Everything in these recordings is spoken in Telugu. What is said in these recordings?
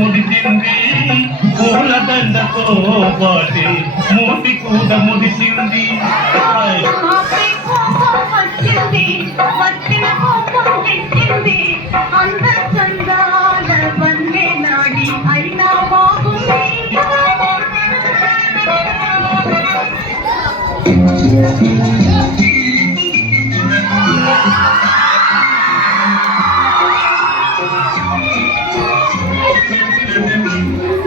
ముడిసింది పూలదండతో పాటి మూటి కూడా ముడిసింది. వచ్చిన కోపం తెచ్చింది అంత చందాల వన్నే నాడి అయినా బాగుంది.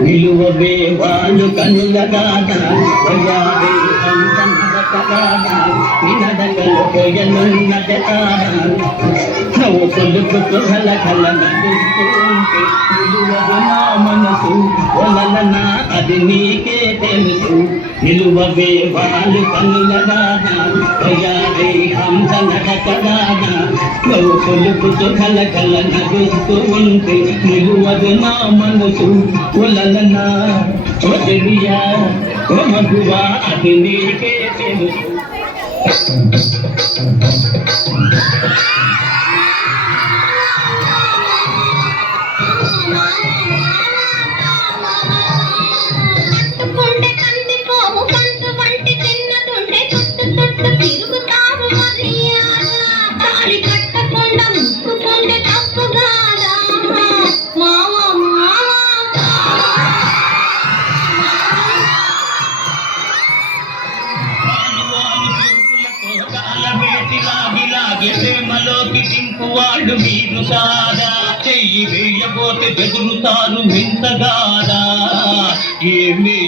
నిలువవే వాళ్ళు కనులగాదా వయావే అంతనదకగాదా నినదకలు పోయనున్నదకాదా నవ్వు కొలుపుతూ కలకల నడుస్తూ ఉంటే నిలువదు నా మనసు ఒలలనా అది నీకే తెలుసు. నిలువవే వాళ్ళు కనులగాదా వయావే అంతనదకగాదా నవ్వు కొలుపుతూ కలకల నడుస్తూ ఉంటే నిలువదు నా మనసు ఒలలనా వదిలియా ఓ మగువా అది నీకే తెలుసు. ప్రేమలోకి దింపు వాళ్ళు మీరు సాదా చెయ్యి వేయబోతే బెదురుతారు వింతగాదా. ఏమే